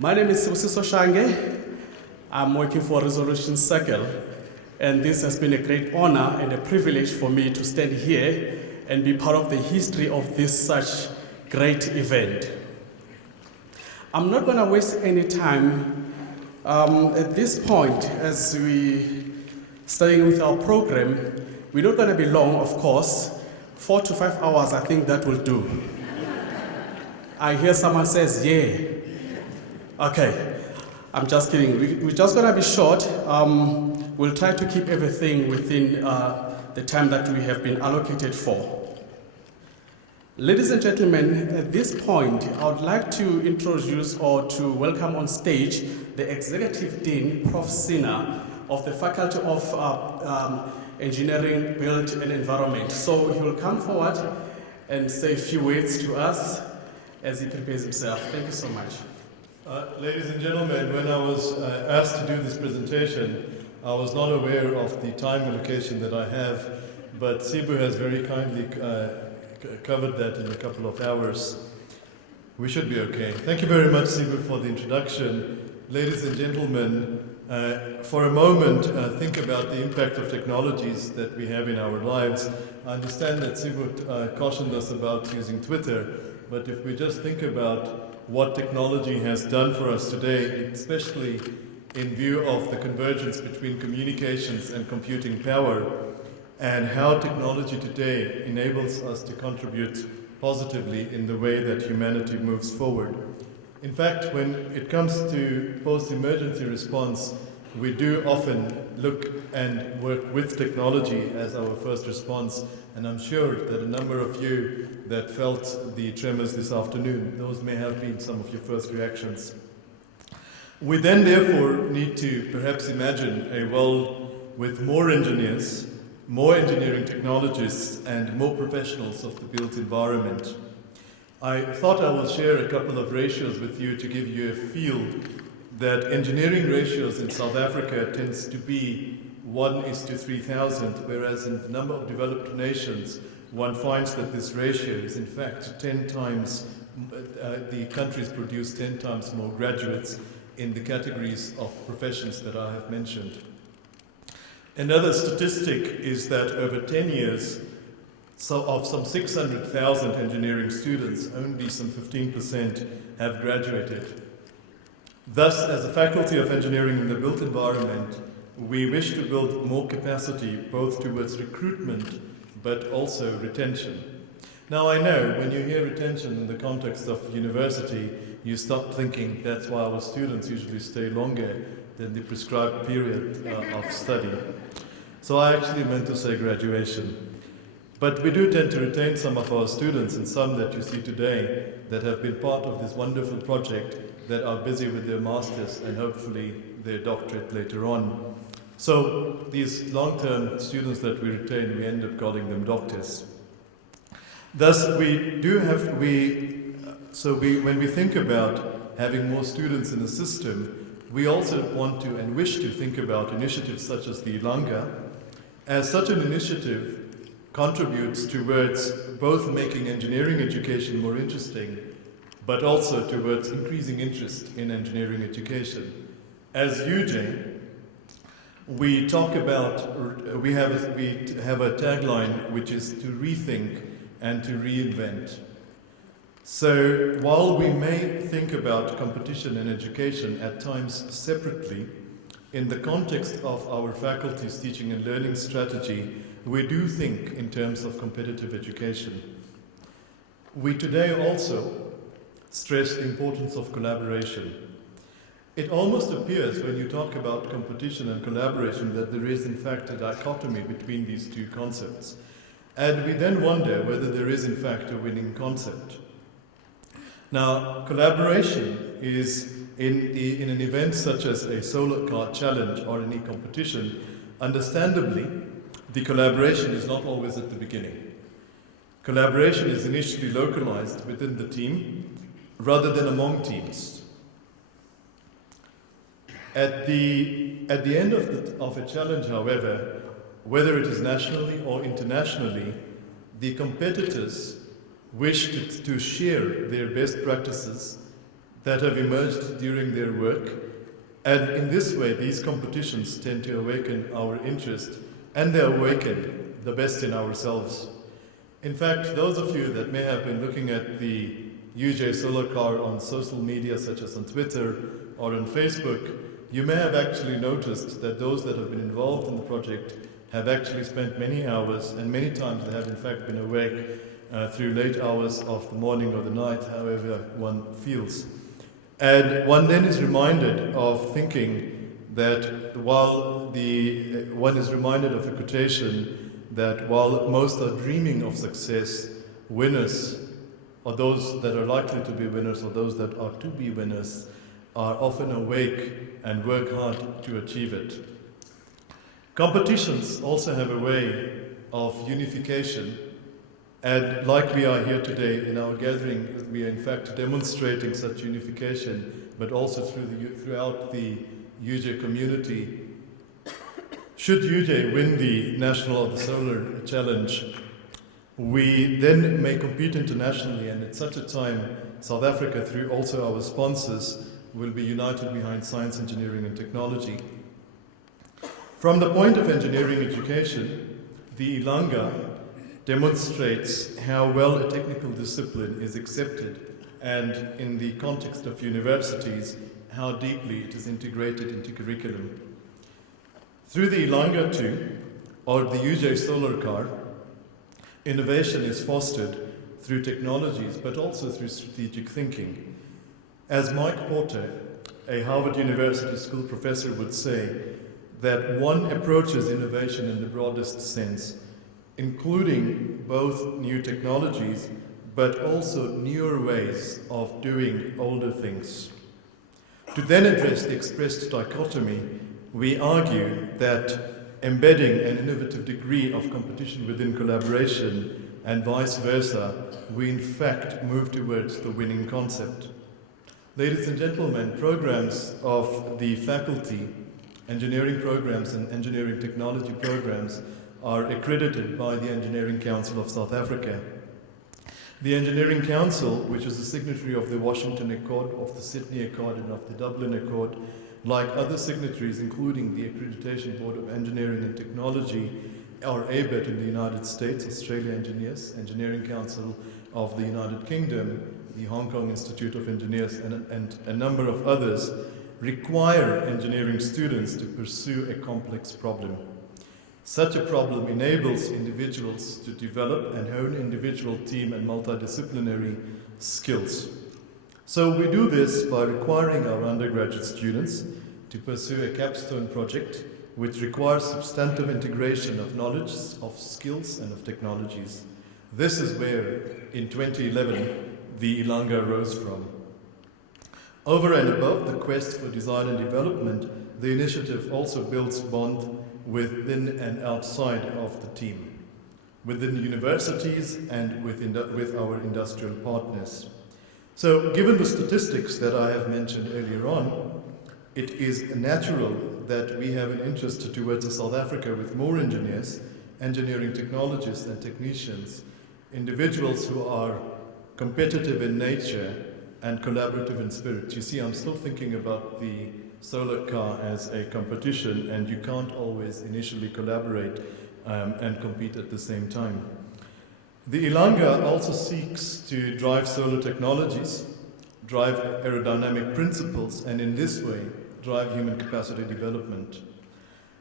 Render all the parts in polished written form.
My name is Sibusiso Shange. I'm working for Resolution Circle, and this has been a great honor and a privilege for me to stand here and be part of the history of this such great event. I'm not going to waste any time at this point as we staying with our program. We're not going to be long, of course. 4 to 5 hours, I think that will do. I hear someone says, yeah. Okay, I'm just kidding. We're just going to be short. We'll try to keep everything within the time that we have been allocated for. Ladies and gentlemen, at this point, I would like to introduce or to welcome on stage the Executive Dean, Prof. Sina, of the Faculty of Engineering, Built and Environment. So he will come forward and say a few words to us as he prepares himself. Thank you so much. Ladies and gentlemen, when I was asked to do this presentation, I was not aware of the time allocation that I have, but Sibu has very kindly covered that in a couple of hours. We should be okay. Thank you very much, Sibu, for the introduction. Ladies and gentlemen, for a moment, think about the impact of technologies that we have in our lives. I understand that Sibu cautioned us about using Twitter, but if we just think about what technology has done for us today, especially in view of the convergence between communications and computing power, and how technology today enables us to contribute positively in the way that humanity moves forward. In fact, when it comes to post-emergency response, we do often look and work with technology as our first response, and I'm sure that a number of you that felt the tremors this afternoon, those may have been some of your first reactions. We then therefore need to perhaps imagine a world with more engineers, more engineering technologists, and more professionals of the built environment. I thought I will share a couple of ratios with you to give you a feel that engineering ratios in South Africa tends to be 1:3,000, whereas in a number of developed nations, one finds that this ratio is in fact 10 times, the countries produce 10 times more graduates in the categories of professions that I have mentioned. Another statistic is that over 10 years, of some 600,000 engineering students, only some 15% have graduated. Thus, as a Faculty of Engineering in the built environment, we wish to build more capacity both towards recruitment but also retention. Now I know when you hear retention in the context of university, you start thinking that's why our students usually stay longer than the prescribed period of study. So I actually meant to say graduation. But we do tend to retain some of our students, and some that you see today that have been part of this wonderful project that are busy with their masters and hopefully their doctorate later on. So these long-term students that we retain, we end up calling them doctors. Thus, when we think about having more students in the system, we also want to and wish to think about initiatives such as the Ilanga, as such an initiative contributes towards both making engineering education more interesting, but also towards increasing interest in engineering education. As UJ, we talk about, we have a tagline which is to rethink and to reinvent. So while we may think about competition and education at times separately, in the context of our faculty's teaching and learning strategy, we do think in terms of competitive education. We today also stress the importance of collaboration. It almost appears when you talk about competition and collaboration that there is in fact a dichotomy between these two concepts. And we then wonder whether there is in fact a winning concept. Now, collaboration is in an event such as a solo card challenge or any competition, understandably, the collaboration is not always at the beginning. Collaboration is initially localized within the team rather than among teams. At the end of a challenge, however, whether it is nationally or internationally, the competitors wish to share their best practices that have emerged during their work. And in this way, these competitions tend to awaken our interest, and they awaken the best in ourselves. In fact, those of you that may have been looking at the UJ Solar Car on social media, such as on Twitter or on Facebook, you may have actually noticed that those that have been involved in the project have actually spent many hours, and many times they have in fact been awake through late hours of the morning or the night, however one feels. And one then is reminded of thinking that one is reminded of a quotation that while most are dreaming of success, winners, or those that are likely to be winners, or those that are to be winners, are often awake and work hard to achieve it. Competitions also have a way of unification, and like we are here today in our gathering, we are in fact demonstrating such unification, but also throughout the UJ community. Should UJ win the National or the Solar Challenge, we then may compete internationally, and at such a time, South Africa, through also our sponsors, will be united behind science, engineering, and technology. From the point of engineering education, the Ilanga demonstrates how well a technical discipline is accepted, and in the context of universities, how deeply it is integrated into curriculum. Through the Ilanga 2, or the UJ Solar Car, innovation is fostered through technologies, but also through strategic thinking. As Mike Porter, a Harvard University School professor, would say, that one approaches innovation in the broadest sense, including both new technologies, but also newer ways of doing older things. To then address the expressed dichotomy, we argue that embedding an innovative degree of competition within collaboration and vice versa, we in fact move towards the winning concept. Ladies and gentlemen, programs of the faculty, engineering programs and engineering technology programs are accredited by the Engineering Council of South Africa. The Engineering Council, which is a signatory of the Washington Accord, of the Sydney Accord, and of the Dublin Accord, like other signatories, including the Accreditation Board of Engineering and Technology, or ABET in the United States, Australia Engineers, Engineering Council of the United Kingdom, the Hong Kong Institute of Engineers, and a number of others, require engineering students to pursue a complex problem. Such a problem enables individuals to develop and hone individual, team, and multidisciplinary skills. So we do this by requiring our undergraduate students to pursue a capstone project which requires substantive integration of knowledge, of skills, and of technologies. This is where, in 2011, the Ilanga rose from. Over and above the quest for design and development, the initiative also builds bond within and outside of the team, within universities and with our industrial partners. So, given the statistics that I have mentioned earlier on, it is natural that we have an interest towards a South Africa with more engineers, engineering technologists and technicians, individuals who are competitive in nature and collaborative in spirit. You see, I'm still thinking about the solar car as a competition, and you can't always initially collaborate and compete at the same time. The Ilanga also seeks to drive solar technologies, drive aerodynamic principles, and in this way, drive human capacity development.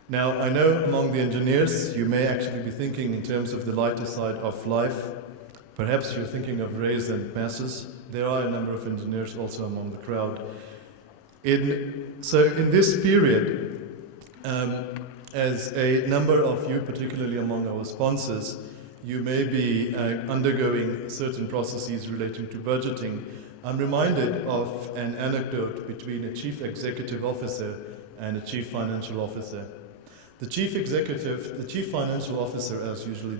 Now, I know among the engineers, you may actually be thinking in terms of the lighter side of life. Perhaps you're thinking of rays and masses. There are a number of engineers also among the crowd. So in this period, as a number of you, particularly among our sponsors, you may be undergoing certain processes relating to budgeting. I'm reminded of an anecdote between a chief executive officer and a chief financial officer. The chief financial officer, as usually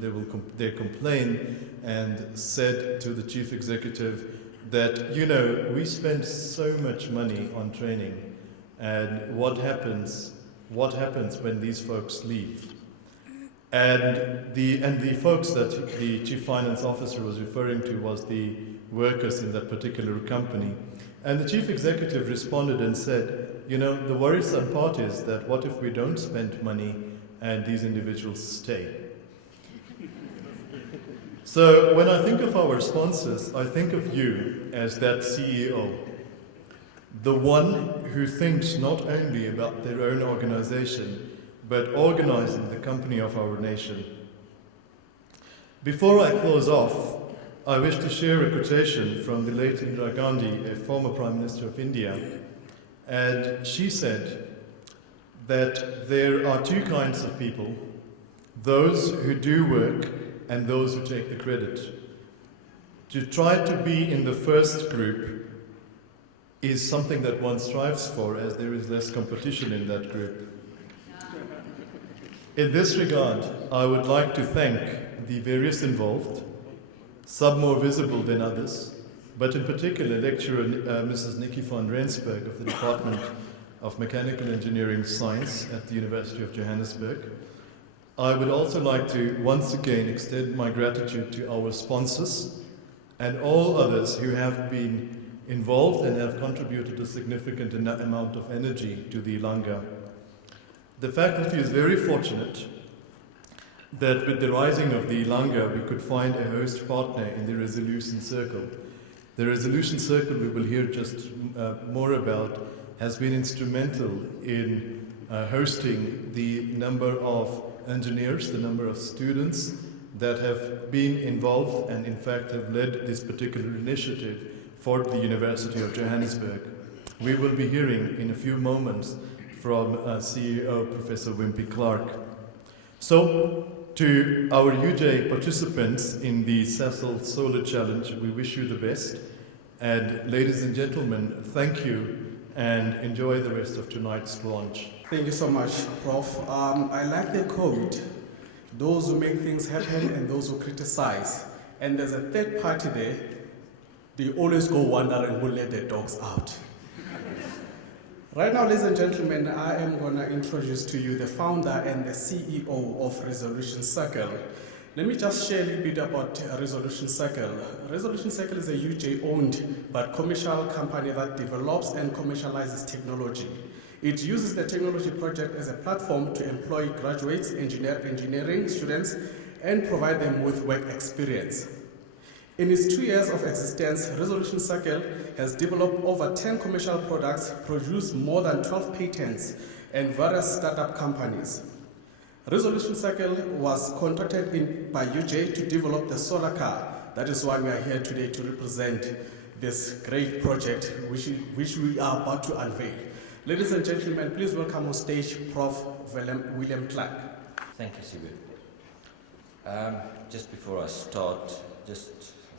they complain and said to the chief executive that, you know, we spend so much money on training, and what happens when these folks leave? And the folks that the chief finance officer was referring to was the workers in that particular company. And the chief executive responded and said, you know, the worrisome part is that what if we don't spend money and these individuals stay? So when I think of our sponsors, I think of you as that CEO, the one who thinks not only about their own organization, but organizing the company of our nation. Before I close off, I wish to share a quotation from the late Indira Gandhi, a former Prime Minister of India. And she said that there are two kinds of people, those who do work and those who take the credit. To try to be in the first group is something that one strives for, as there is less competition in that group. In this regard, I would like to thank the various involved, some more visible than others, but in particular lecturer Mrs. Nikki van Rensburg of the Department of Mechanical Engineering Science at the University of Johannesburg. I would also like to once again extend my gratitude to our sponsors and all others who have been involved and have contributed a significant amount of energy to the Ilanga. The faculty is very fortunate that with the rising of the Ilanga, we could find a host partner in the Resolution Circle. The Resolution Circle, we will hear just more about, has been instrumental in hosting the number of engineers, the number of students that have been involved and in fact have led this particular initiative for the University of Johannesburg. We will be hearing in a few moments from CEO Professor Wimpy Clark. So, to our UJ participants in the Sasol Solar Challenge, we wish you the best. And ladies and gentlemen, thank you and enjoy the rest of tonight's launch. Thank you so much, Prof. I like the quote, those who make things happen and those who criticize. And there's a third party there, they always go wondering who let the dogs out. Right now, ladies and gentlemen, I am going to introduce to you the founder and the CEO of Resolution Circle. Let me just share a little bit about Resolution Circle. Resolution Circle is a UJ-owned but commercial company that develops and commercializes technology. It uses the technology project as a platform to employ graduates, engineering students, and provide them with work experience. In its 2 years of existence, Resolution Circle has developed over 10 commercial products, produced more than 12 patents, and various startup companies. Resolution Circle was contracted by UJ to develop the solar car. That is why we are here today to represent this great project which we are about to unveil. Ladies and gentlemen, please welcome on stage Prof. William Clark. Thank you, Sibu. Just before I start, I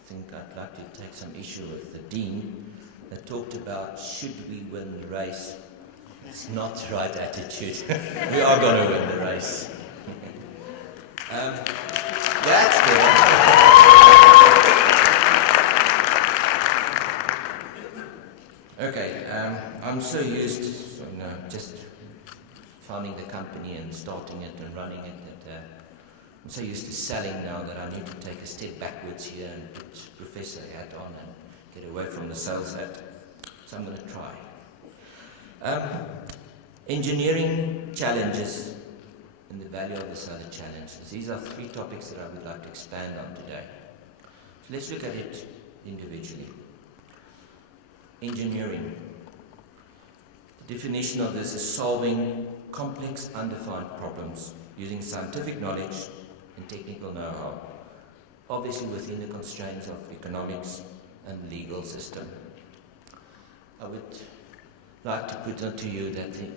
think I'd like to take some issue with the Dean that talked about should we win the race. It's not the right attitude. We are going to win the race. That's good. Okay, I'm so used to just founding the company and starting it and running it that I'm so used to selling now that I need to take a step backwards here and put professor hat on and get away from the sales hat. So I'm going to try. Engineering challenges and the value of the solar challenges. These are 3 topics that I would like to expand on today. So let's look at it individually. Engineering. The definition of this is solving complex, undefined problems using scientific knowledge and technical know-how, obviously within the constraints of economics and legal system. I would like to put on to you that the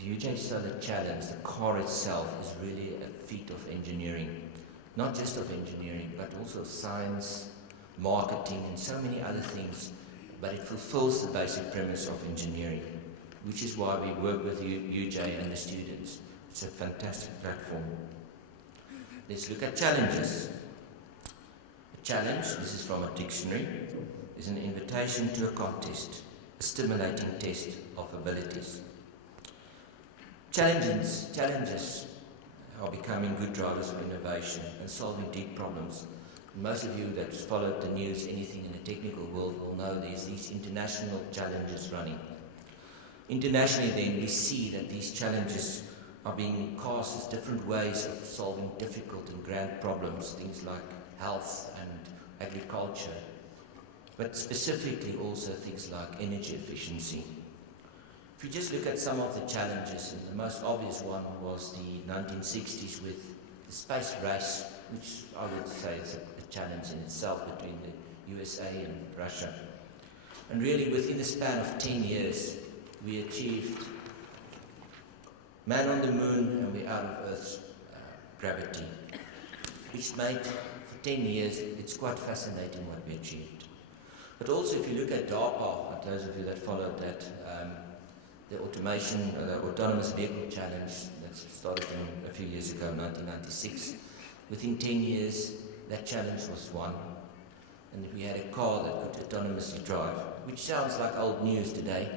UJ Solar Challenge, the car itself, is really a feat of engineering. Not just of engineering, but also science, marketing, and so many other things. But it fulfills the basic premise of engineering, which is why we work with UJ and the students. It's a fantastic platform. Let's look at challenges. A challenge, this is from a dictionary, is an invitation to a contest, a stimulating test of abilities. Challenges are becoming good drivers for innovation and solving deep problems Most of you that followed the news, anything in the technical world, will know there's these international challenges running. Internationally, then, we see that these challenges are being cast as different ways of solving difficult and grand problems, things like health and agriculture, but specifically also things like energy efficiency. If you just look at some of the challenges, and the most obvious one was the 1960s with the space race, which I would say is a challenge in itself between the USA and Russia. And really within the span of 10 years, we achieved man on the moon and we're out of Earth's gravity, which made, for 10 years, it's quite fascinating what we achieved. But also if you look at DARPA, those of you that followed that, the autonomous vehicle challenge that started a few years ago, 1996. Within 10 years, that challenge was won. And we had a car that could autonomously drive, which sounds like old news today.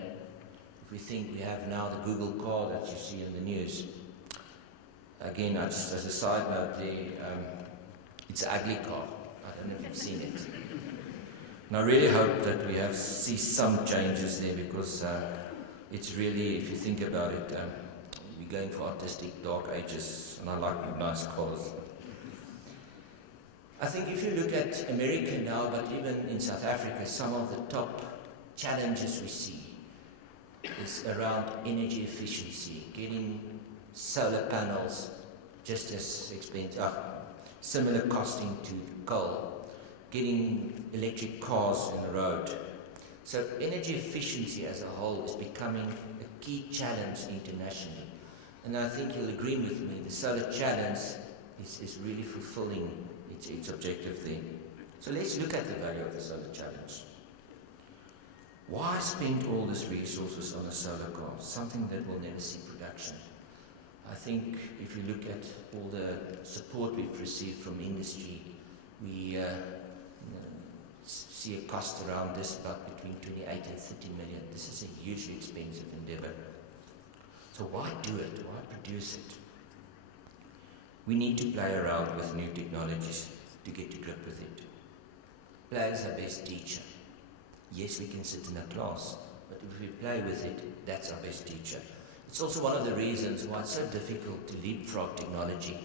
If we think we have now the Google car that you see in the news. Again, just as a side note, it's an ugly car. I don't know if you've seen it. And I really hope that we see some changes there, because it's really, if you think about it, we're going for artistic dark ages, and I like nice cars. I think if you look at America now, but even in South Africa, some of the top challenges we see is around energy efficiency, getting solar panels just as expensive, similar costing to coal, getting electric cars on the road. So energy efficiency as a whole is becoming a key challenge internationally. And I think you'll agree with me, the solar challenge is really fulfilling its objective there. So let's look at the value of the solar challenge. Why spend all these resources on a solar car, something that will never see production? I think if you look at all the support we've received from industry, we see a cost around this about between 28 and 30 million. This is a hugely expensive endeavor. So why do it? Why produce it? We need to play around with new technologies to get to grip with it. Play is our best teacher. Yes, we can sit in a class, but if we play with it, that's our best teacher. It's also one of the reasons why it's so difficult to leapfrog technology.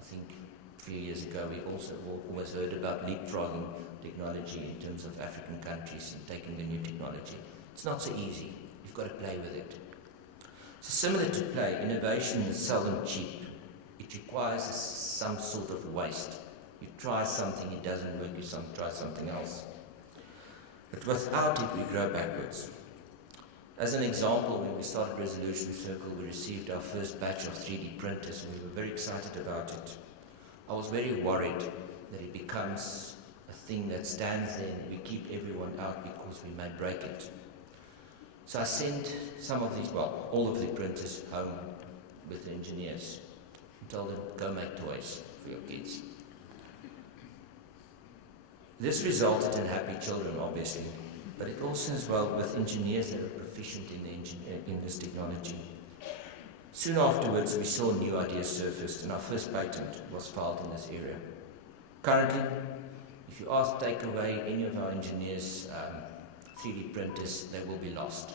I think a few years ago we also always heard about leapfrogging technology in terms of African countries and taking the new technology. It's not so easy. You've got to play with it. So similar to play, innovation is seldom cheap. It requires some sort of waste. You try something, it doesn't work, you try something else. But without it, we grow backwards. As an example, when we started Resolution Circle, we received our first batch of 3D printers, and we were very excited about it. I was very worried that it becomes a thing that stands there and we keep everyone out because we may break it. So I sent all of the printers home with the engineers and told them, go make toys for your kids. This resulted in happy children, obviously, but it also as well with engineers that are proficient in this technology. Soon afterwards, we saw new ideas surfaced, and our first patent was filed in this area. Currently, if you take away any of our engineers' 3D printers, they will be lost.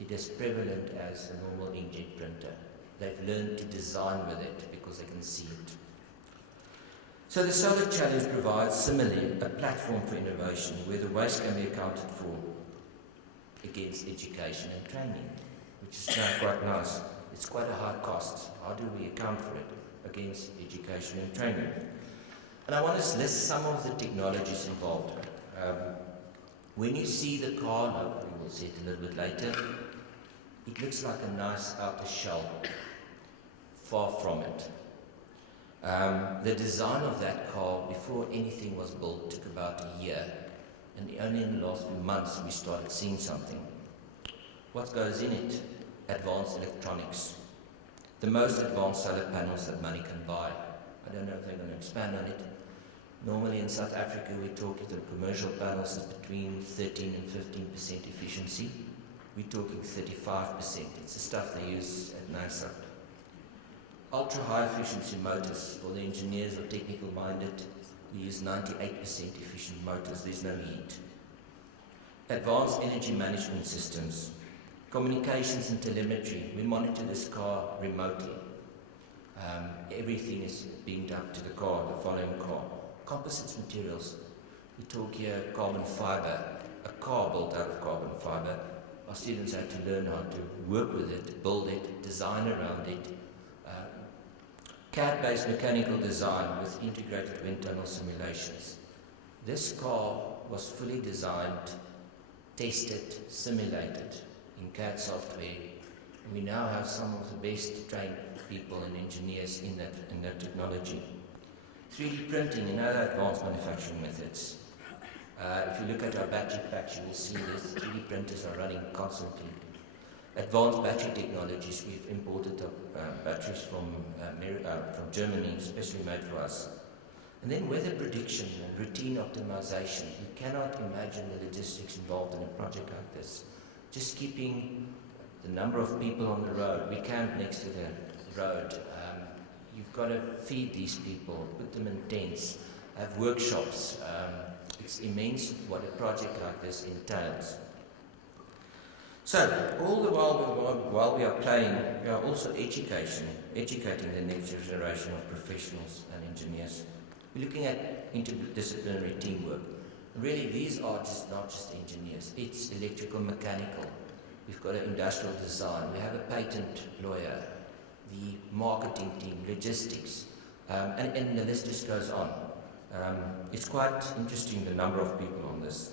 It is prevalent as a normal inkjet printer. They've learned to design with it because they can see it. So the Solar Challenge provides similarly a platform for innovation where the waste can be accounted for against education and training, which is now quite nice. It's quite a high cost. How do we account for it against education and training? And I want to list some of the technologies involved. When you see the car, we will see it a little bit later, it looks like a nice outer shell. Far from it. The design of that car, before anything was built, took about a year. And only in the last few months we started seeing something. What goes in it? Advanced electronics. The most advanced solar panels that money can buy. I don't know if they're going to expand on it. Normally in South Africa we talk the commercial panels is between 13 and 15% efficiency. We're talking 35%. It's the stuff they use at NASA. Ultra high efficiency motors for the engineers or technical minded. We use 98% efficient motors, there's no heat. Advanced energy management systems, communications and telemetry. We monitor this car remotely. Everything is beamed up to the car, the following car. Composites materials. We talk here carbon fiber, a car built out of carbon fiber. Our students had to learn how to work with it, build it, design around it. CAD-based mechanical design with integrated wind tunnel simulations. This car was fully designed, tested, simulated in CAD software. We now have some of the best trained people and engineers in that technology. 3D printing and other advanced manufacturing methods. If you look at our battery packs, you will see this 3D printers are running constantly. Advanced battery technologies, we've imported batteries from Germany, especially made for us. And then weather prediction and routine optimization. You cannot imagine the logistics involved in a project like this. Just keeping the number of people on the road. We camp next to the road. You've got to feed these people, put them in tents, have workshops. It's immense what a project like this entails. So, all the while we are playing, we are also educating the next generation of professionals and engineers. We're looking at interdisciplinary teamwork. Really, these are not just engineers. It's electrical, mechanical. We've got an industrial design. We have a patent lawyer, the marketing team, logistics, and the list just goes on. It's quite interesting, the number of people on this.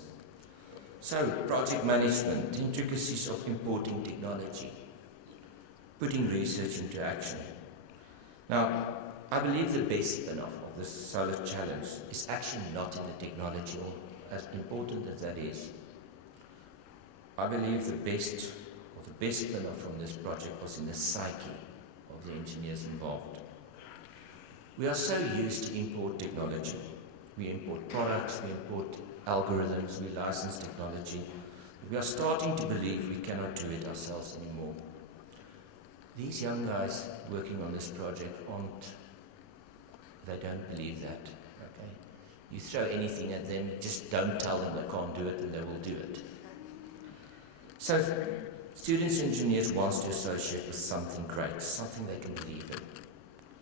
So, project management, intricacies of importing technology, putting research into action. Now, I believe the best spin-off of this solar challenge is actually not in the technology, or as important as that is. I believe the best spin-off from this project was in the psyche of the engineers involved. We are so used to import technology. We import products, we import algorithms, we license technology. We are starting to believe we cannot do it ourselves anymore. These young guys working on this project they don't believe that. Okay? You throw anything at them, just don't tell them they can't do it and they will do it. So, students and engineers want to associate with something great, something they can believe in.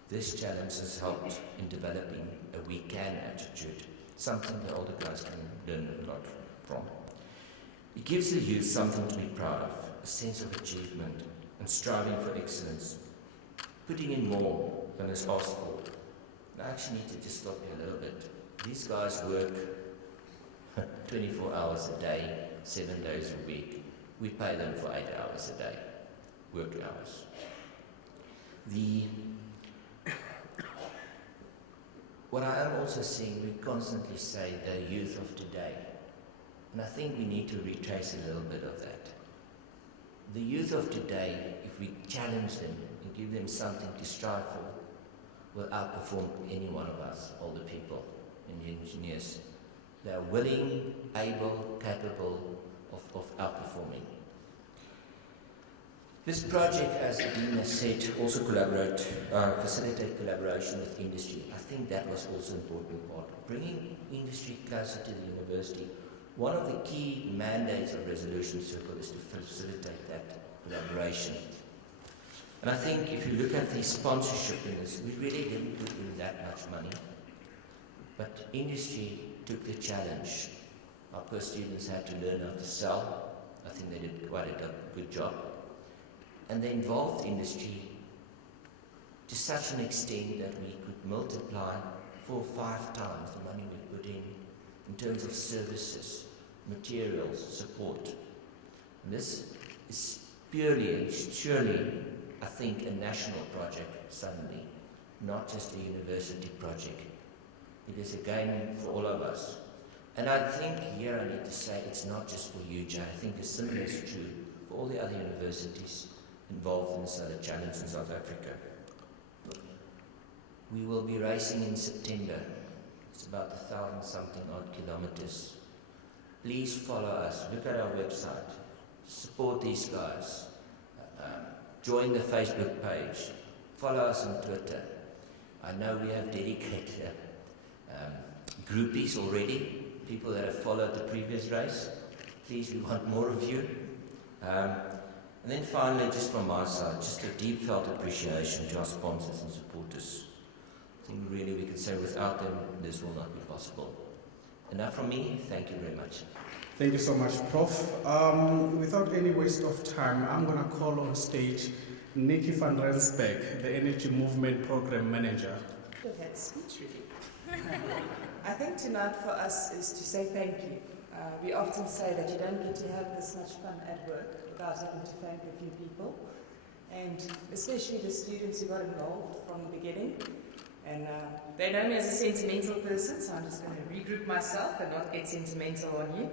This challenge has helped in developing a we can attitude, something the older guys can learn a lot from. It gives the youth something to be proud of, a sense of achievement and striving for excellence, putting in more than is asked for. I actually need to just stop here a little bit. These guys work 24 hours a day, 7 days a week. We pay them for 8 hours a day, work hours. What I am also seeing, we constantly say the youth of today. And I think we need to retrace a little bit of that. The youth of today, if we challenge them and give them something to strive for, will outperform any one of us, older people and engineers. They are willing, able, capable of outperforming. This project, as Dean said, also facilitate collaboration with industry. I think that was also an important part. Bringing industry closer to the university. One of the key mandates of Resolution Circle is to facilitate that collaboration. And I think if you look at the sponsorship in this, we really didn't put in that much money. But industry took the challenge. Our first students had to learn how to sell. I think they did quite a good job. And they involved industry to such an extent that we could multiply 4 or 5 times the money we put in terms of services, materials, support. And this is purely and surely, I think, a national project suddenly, not just a university project. It is a game for all of us. And I think here I need to say it's not just for UJ. I think the similar is true for all the other universities involved in the Solar Challenge in South Africa. We will be racing in September. It's about 1,000-something odd kilometers. Please follow us. Look at our website. Support these guys. Join the Facebook page. Follow us on Twitter. I know we have dedicated groupies already, people that have followed the previous race. Please, we want more of you. And then finally, just from my side, just a deep felt appreciation to our sponsors and supporters. I think really we can say without them, this will not be possible. Enough from me. Thank you very much. Thank you so much, Prof. Without any waste of time, I'm going to call on stage Nikki van Rensbeck, the Energy Movement Program Manager. Look at speech really. I think tonight for us is to say thank you. We often say that you don't get to have this much fun at work without having to thank a few people, and especially the students who got involved from the beginning. And they know me as a sentimental person, so I'm just going to regroup myself and not get sentimental on you.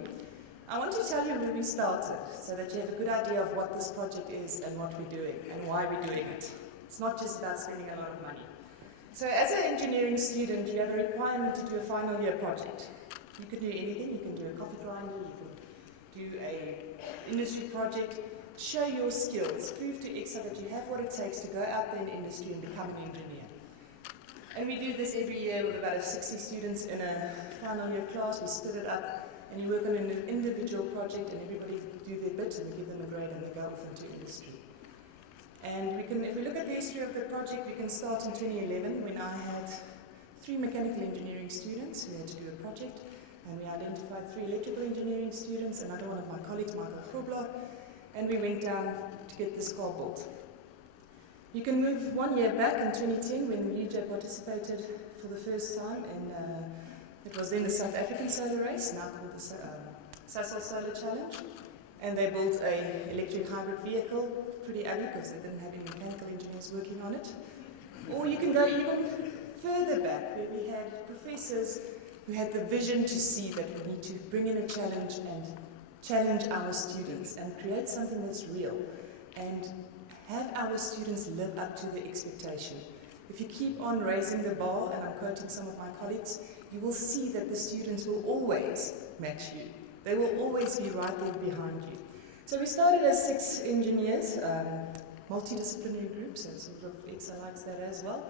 I want to tell you where we started, so that you have a good idea of what this project is and what we're doing and why we're doing it. It's not just about spending a lot of money. So as an engineering student, you have a requirement to do a final year project. You can do anything. You can do a coffee grinder, you can do an industry project. Show your skills, prove to X so that you have what it takes to go out there in industry and become an engineer. And we do this every year with about 60 students in a final year class. We split it up and you work on an individual project and everybody do their bit and we give them a grade and they go off into industry. And we can, if we look at the history of the project, we can start in 2011 when I had 3 mechanical engineering students who had to do a project. And we identified 3 electrical engineering students, another one of my colleagues, Michael Grobler, and we went down to get this car built. You can move 1 year back in 2010 when UJ participated for the first time in, it was then the South African Solar Race, now called the Sasol Solar Challenge. And they built an electric hybrid vehicle, pretty ugly because they didn't have any mechanical engineers working on it. Or you can go even further back where we had professors who had the vision to see that we need to bring in a challenge and challenge our students and create something that's real and have our students live up to the expectation. If you keep on raising the bar, and I'm quoting some of my colleagues, you will see that the students will always match you. They will always be right there behind you. So we started as 6 engineers, multidisciplinary groups, and sort of EXA likes that as well.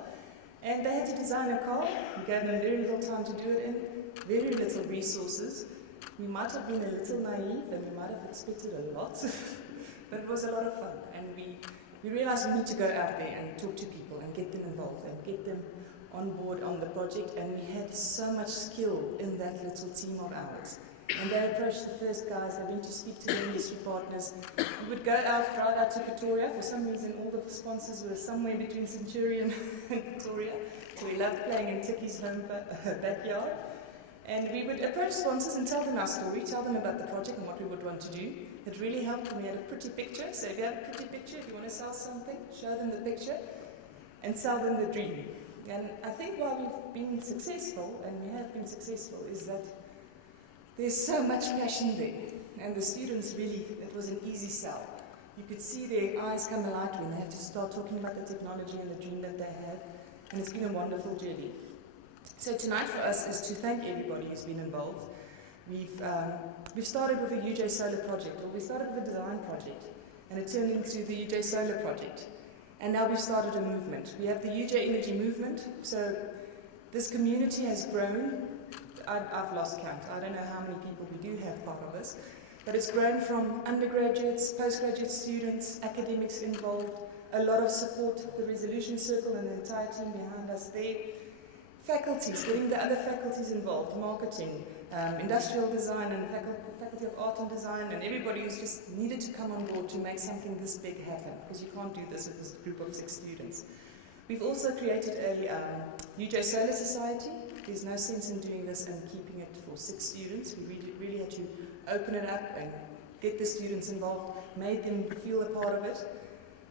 And they had to design a car. We gave them very little time to do it in, very little resources. We might have been a little naive and we might have expected a lot, but it was a lot of fun. And we realized we need to go out there and talk to people and get them involved and get them on board on the project. And we had so much skill in that little team of ours. And they approached the first guys, they went to speak to the industry partners. We would go out, drive out to Pretoria. For some reason, all the sponsors were somewhere between Centurion and Pretoria. So we loved playing in Tiki's home backyard. And we would approach sponsors and tell them our story, tell them about the project and what we would want to do. It really helped when we had a pretty picture. So if you have a pretty picture, if you want to sell something, show them the picture and sell them the dream. And I think why we've been successful, and we have been successful, is that there's so much passion there, and the students really, it was an easy sell. You could see their eyes come alight when they had to start talking about the technology and the dream that they had, and it's been a wonderful journey. So tonight for us is to thank everybody who's been involved. We've started with a UJ Solar project, or we started with a design project, and it turned into the UJ Solar project. And now we've started a movement. We have the UJ Energy Movement, so this community has grown. I've lost count. I don't know how many people we do have part of this, but it's grown from undergraduates, postgraduate students, academics involved, a lot of support, the Resolution Circle and the entire team behind us there, faculties, getting the other faculties involved, marketing, industrial design and faculty of art and design, and everybody who's just needed to come on board to make something this big happen, because you can't do this with this group of 6 students. We've also created a UJ Solar Society. There's no sense in doing this and keeping it for 6 students. We really had to open it up and get the students involved, made them feel a part of it.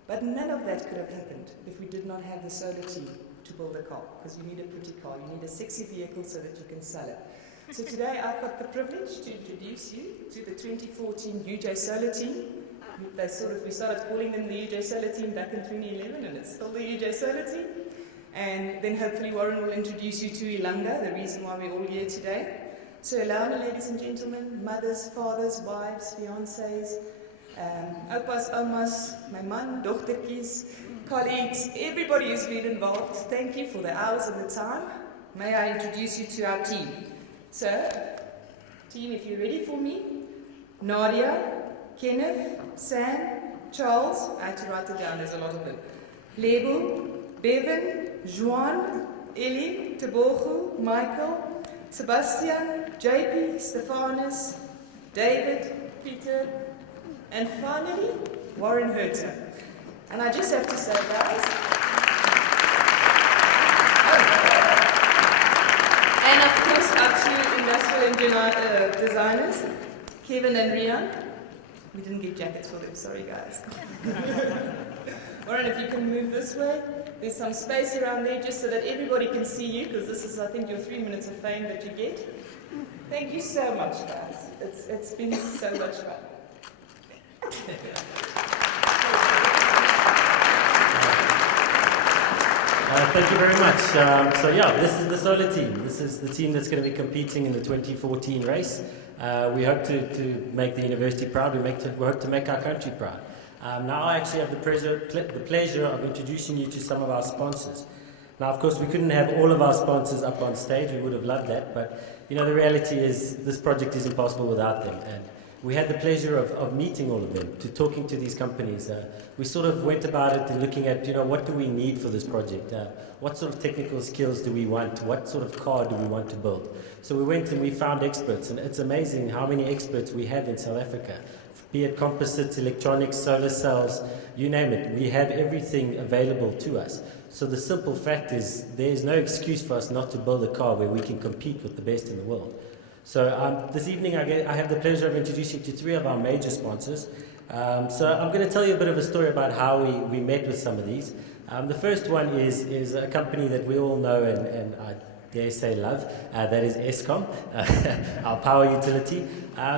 But none of that could have happened if we did not have the solar team to build a car, because you need a pretty car, you need a sexy vehicle so that you can sell it. So today I've got the privilege to introduce you to the 2014 UJ Solar team. We started calling them the UJ Solar team back in 2011, and it's still the UJ Solar team. And then hopefully Warren will introduce you to Ilanga, the reason why we're all here today. So allow me, ladies and gentlemen, mothers, fathers, wives, fiancés, opas, omas, my man, dochtertjies, colleagues, everybody who's been involved. Thank you for the hours and the time. May I introduce you to our team. So, team, if you're ready for me, Nadia, Kenneth, Sam, Charles, I had to write it down, there's a lot of them. Lebo, Bevan, Juan, Ellie, Tebogo, Michael, Sebastian, JP, Stephanus, David, Peter, and finally, Warren Herter. And I just have to say, guys, and of course our 2 industrial designers, Kevin and Rian. We didn't get jackets for them, sorry guys. Warren, if you can move this way. There's some space around there just so that everybody can see you, because this is, I think, your 3 minutes of fame that you get. Thank you so much, guys. It's been so much fun. Thank you very much. So yeah, this is the solar team. This is the team that's going to be competing in the 2014 race. We hope to make the university proud. We hope to make our country proud. Now I actually have the pleasure of introducing you to some of our sponsors. Now, of course, we couldn't have all of our sponsors up on stage. We would have loved that, but you know, the reality is this project is impossible without them. And we had the pleasure of meeting all of them, to talking to these companies. We sort of went about it and looking at, you know, what do we need for this project? What sort of technical skills do we want? What sort of car do we want to build? So we went and we found experts, and it's amazing how many experts we have in South Africa. Be it composites, electronics, solar cells, you name it. We have everything available to us. So the simple fact is there's no excuse for us not to build a car where we can compete with the best in the world. So this evening I have the pleasure of introducing you to 3 of our major sponsors. So I'm going to tell you a bit of a story about how we met with some of these. The first one is a company that we all know and I dare say love, that is Eskom, our power utility.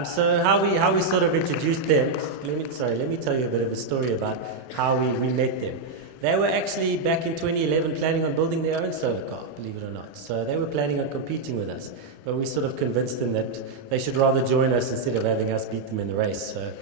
So how we sort of introduced them, let me tell you a bit of a story about how we met them. They were actually back in 2011 planning on building their own solar car, believe it or not. So they were planning on competing with us, but we sort of convinced them that they should rather join us instead of having us beat them in the race. So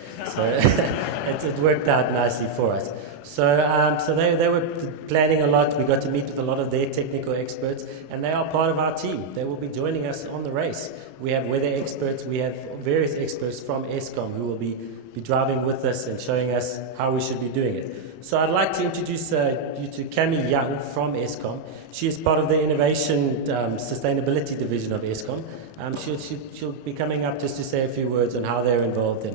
it worked out nicely for us. So they were planning a lot. We got to meet with a lot of their technical experts, and they are part of our team. They will be joining us on the race. We have weather experts. We have various experts from Eskom who will be driving with us and showing us how we should be doing it. So I'd like to introduce you to Cami Young from Eskom. She is part of the Innovation Sustainability Division of Eskom. She'll be coming up just to say a few words on how they're involved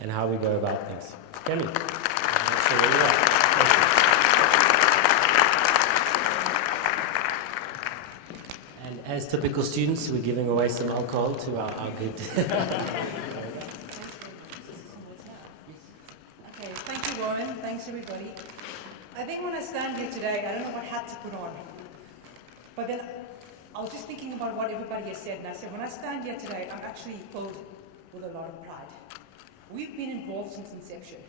and how we go about things. Cami. I'm not sure where you are. And as typical students, we're giving away some alcohol to our good. Okay, thank you, Warren. Thanks, everybody. I think when I stand here today, I don't know what hat to put on. But then I was just thinking about what everybody has said, and I said, when I stand here today, I'm actually filled with a lot of pride. We've been involved since inception.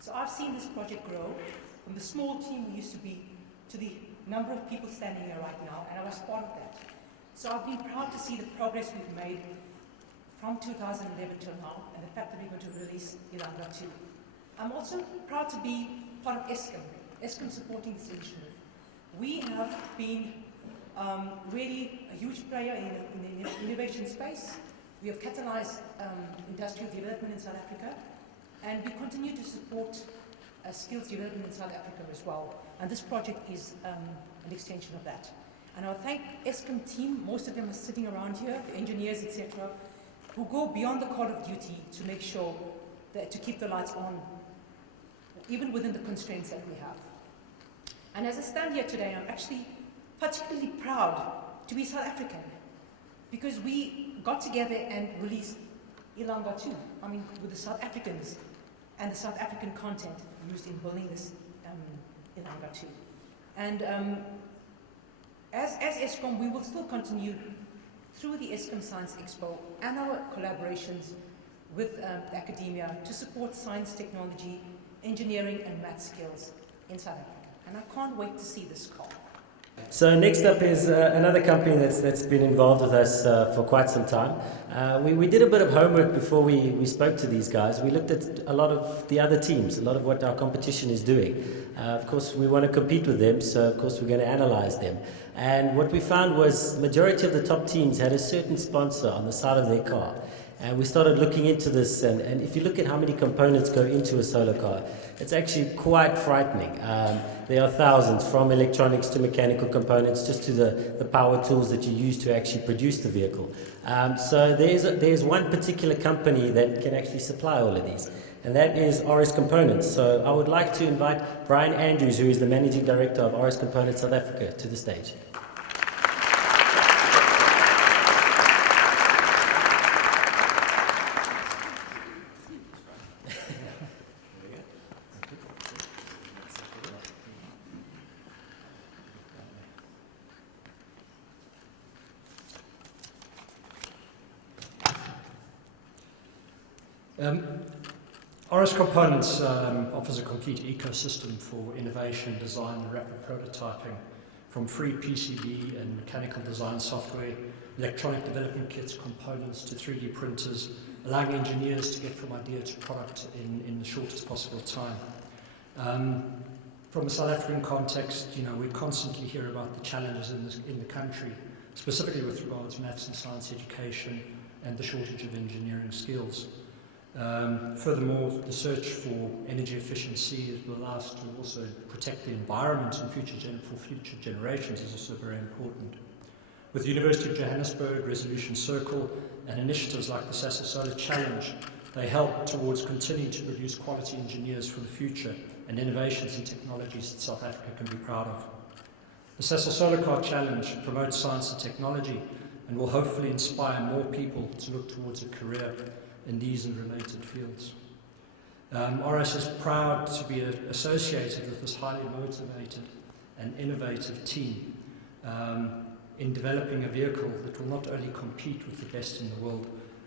So I've seen this project grow from the small team we used to be to the number of people standing here right now, and I was part of that. So I've been proud to see the progress we've made from 2011 till now, and the fact that we're going to release Ilanga 2. I'm also proud to be part of Eskom supporting this initiative. We have been really a huge player in the innovation space. We have catalyzed industrial development in South Africa, and we continue to support skills development in South Africa as well. And this project is an extension of that. And I thank Eskom team, most of them are sitting around here, the engineers, etc., who go beyond the call of duty to make sure that to keep the lights on, even within the constraints that we have. And as I stand here today, I'm actually particularly proud to be South African, because we got together and released Ilanga 2, with the South Africans and the South African content used in building this Ilanga 2. And as Eskom, we will still continue through the Eskom Science Expo and our collaborations with academia to support science, technology, engineering and math skills in South Africa. And I can't wait to see this car. So next up is another company that's been involved with us for quite some time. We did a bit of homework before we spoke to these guys. We looked at a lot of the other teams, a lot of what our competition is doing. Of course, we want to compete with them, so of course we're going to analyze them. And what we found was the majority of the top teams had a certain sponsor on the side of their car. And we started looking into this, and if you look at how many components go into a solar car, it's actually quite frightening. There are thousands, from electronics to mechanical components, just to the power tools that you use to actually produce the vehicle. So there's one particular company that can actually supply all of these, and that is RS Components. So I would like to invite Brian Andrews, who is the Managing Director of RS Components South Africa, to the stage. RS Components offers a complete ecosystem for innovation, design, and rapid prototyping, from free PCB and mechanical design software, electronic development kits, components to 3D printers, allowing engineers to get from idea to product in the shortest possible time. From a South African context, we constantly hear about the challenges in the country, specifically with regards to maths and science education and the shortage of engineering skills. Furthermore, the search for energy efficiency will allow us to also protect the environment and for future generations is also very important. With the University of Johannesburg, Resolution Circle, and initiatives like the Sasol Solar Challenge, they help towards continuing to produce quality engineers for the future and innovations and technologies that South Africa can be proud of. The Sasol Solar Car Challenge promotes science and technology and will hopefully inspire more people to look towards a career in these and related fields. RS is proud to be associated with this highly motivated and innovative team in developing a vehicle that will not only compete with the best in the world,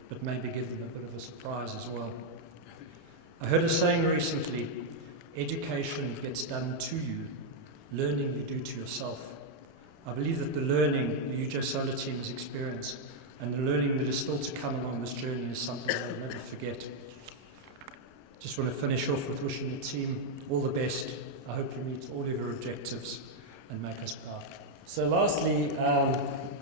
but maybe give them a bit of a surprise as well. I heard a saying recently, education gets done to you, learning you do to yourself. I believe that the learning the UJ Solar team has experienced and the learning that is still to come along this journey is something that I'll never forget. Just want to finish off with wishing the team all the best. I hope you meet all of your objectives and make us proud. So lastly,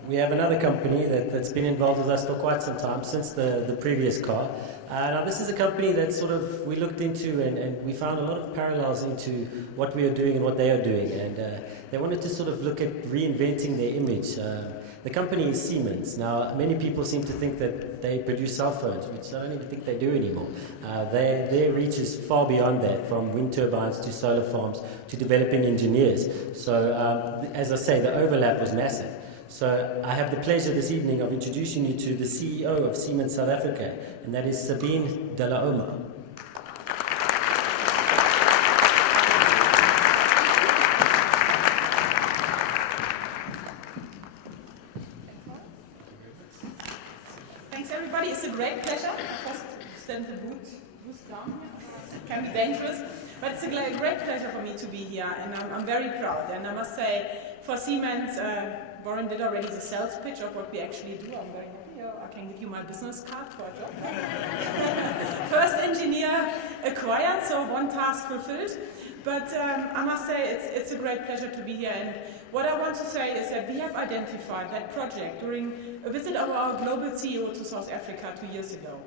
we have another company that's been involved with us for quite some time, since the previous car. Now this is a company that we looked into and we found a lot of parallels into what we are doing and what they are doing. And they wanted to look at reinventing their image. The company is Siemens. Now, many people seem to think that they produce cell phones, which I don't even think they do anymore. Their reach is far beyond that, from wind turbines to solar farms to developing engineers. So, as I say, the overlap was massive. So, I have the pleasure this evening of introducing you to the CEO of Siemens South Africa, and that is Sabine de la Oma. Can be dangerous, but it's a great pleasure for me to be here, and I'm very proud. And I must say, for Siemens, Warren did already the sales pitch of what we actually do. I'm very happy. I can give you my business card for a job. First engineer acquired, so one task fulfilled. But I must say, it's a great pleasure to be here. And what I want to say is that we have identified that project during a visit of our global CEO to South Africa 2 years ago.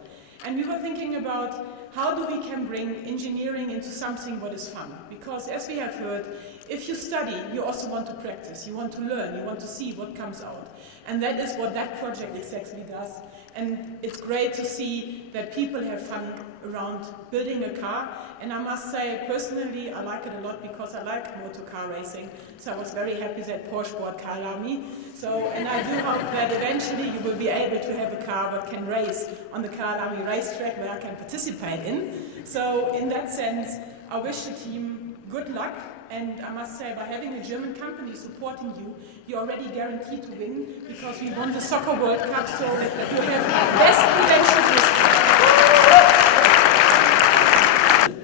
And we were thinking about how we can bring engineering into something what is fun. Because as we have heard, if you study, you also want to practice, you want to learn, you want to see what comes out. And that is what that project exactly does. And it's great to see that people have fun around building a car. And I must say, personally, I like it a lot because I like motor car racing. So I was very happy that Porsche bought Car Army. And I do hope that eventually you will be able to have a car that can race on the Car Army racetrack where I can participate in. So in that sense, I wish the team good luck. And I must say, by having a German company supporting you, you're already guaranteed to win because we won the Soccer World Cup, so you have best credentials.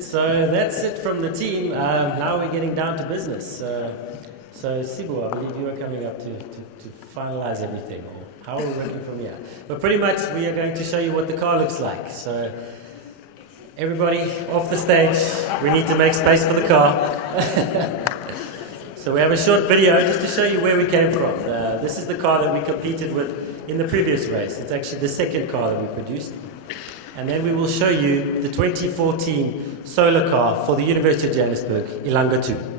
So that's it from the team. Now we're getting down to business. So, Sibu, I believe you are coming up to finalize everything. Or how are we working from here? But pretty much we are going to show you what the car looks like. So, everybody off the stage. We need to make space for the car. So we have a short video just to show you where we came from. This is the car that we competed with in the previous race. It's actually the second car that we produced. And then we will show you the 2014 solar car for the University of Johannesburg, Ilanga 2.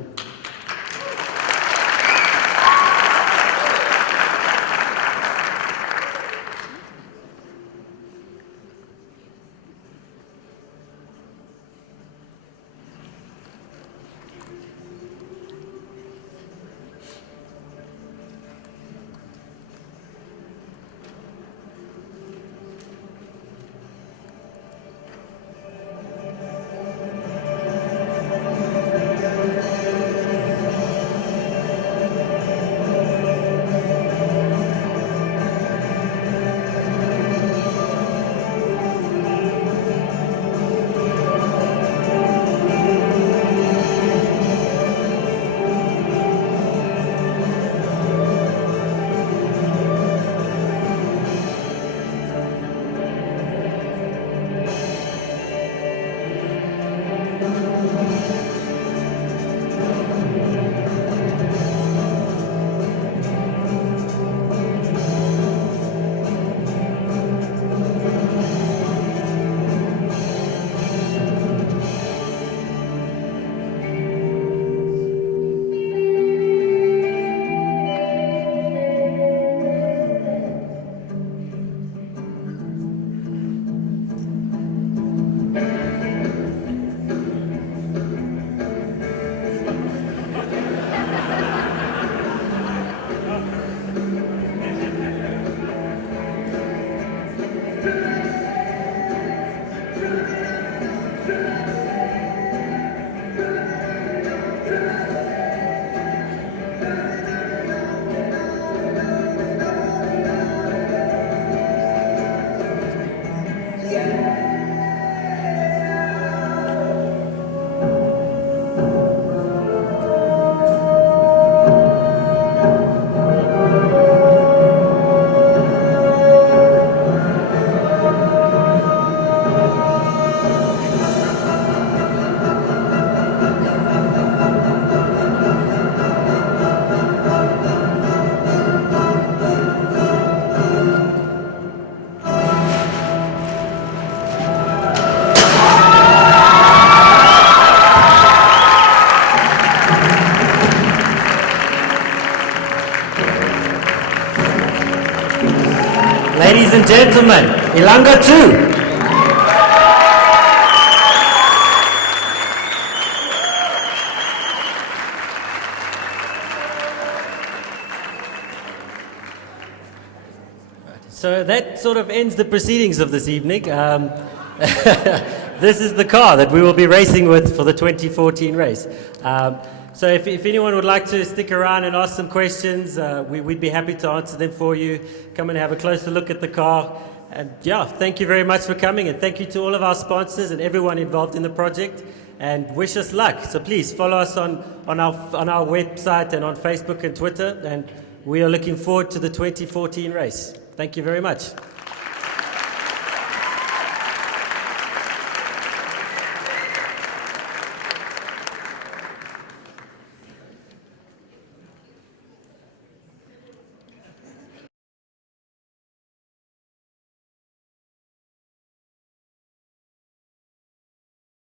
Ladies and gentlemen, Ilanga 2. So that sort of ends the proceedings of this evening. This is the car that we will be racing with for the 2014 race. So if anyone would like to stick around and ask some questions, we'd be happy to answer them for you. Come and have a closer look at the car. And yeah, thank you very much for coming, and thank you to all of our sponsors and everyone involved in the project, and wish us luck. So please follow us on our website and on Facebook and Twitter, and we are looking forward to the 2014 race. Thank you very much.